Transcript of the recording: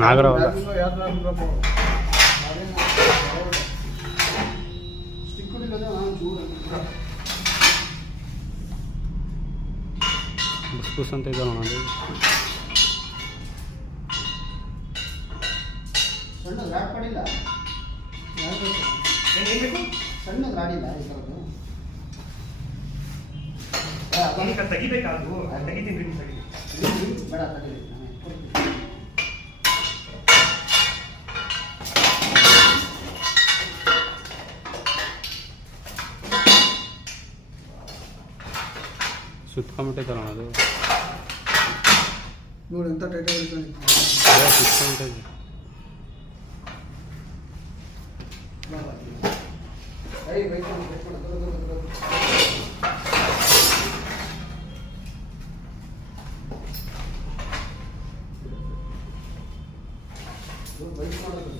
ನಾಗರವಲ್ಲ ಬುಸ್ ಬುಸ್ ಅಂತ ಇದೆ ನೋಡಿ. ತೆಗಿಬೇಕಾದ್ರು ತೆಗಿತೀನಿ ಬೇಡ ತೆಗಿ ಸುತ್ಕೊಂಬಿಟ್ಟೈತಲ್ಲ ಅದು ನೋಡಿ ಎಂತ ಟೈಟ್ ಸುತ್ಕೊಂಬಿಟ್ಟೈತೆ. ಬೈಕ್ ಮಾಡೋದು